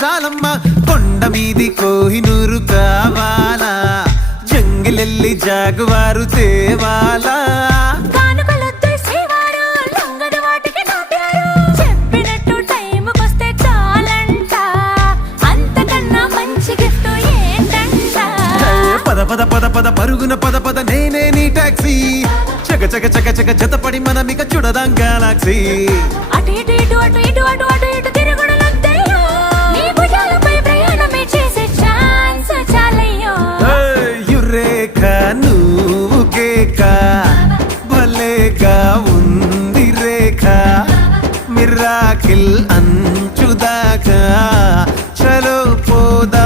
చాలమ్మా కొండ మీది కోహినూరు కావాలా జంగిలెల్లి జాగువారు తేవాలా పద పద పద పరుగున పద పద నేనే నీ టాక్సీ చక చక చక చక జతపడి మనమిక చూడదాం గెలాక్సీ అటు ఇటు ఇటు అటు ఇటు అటు అటు ఇటు తిరుగుడులొద్దయ్యో నీ భుజాలపై ప్రయాణమే చేసే ఛాన్స్ చాలయ్యో యురేఖా నువ్వు కేక భలేగా ఉంది రేఖ మిరాకిల్ అంచుదాకా చలో పోదా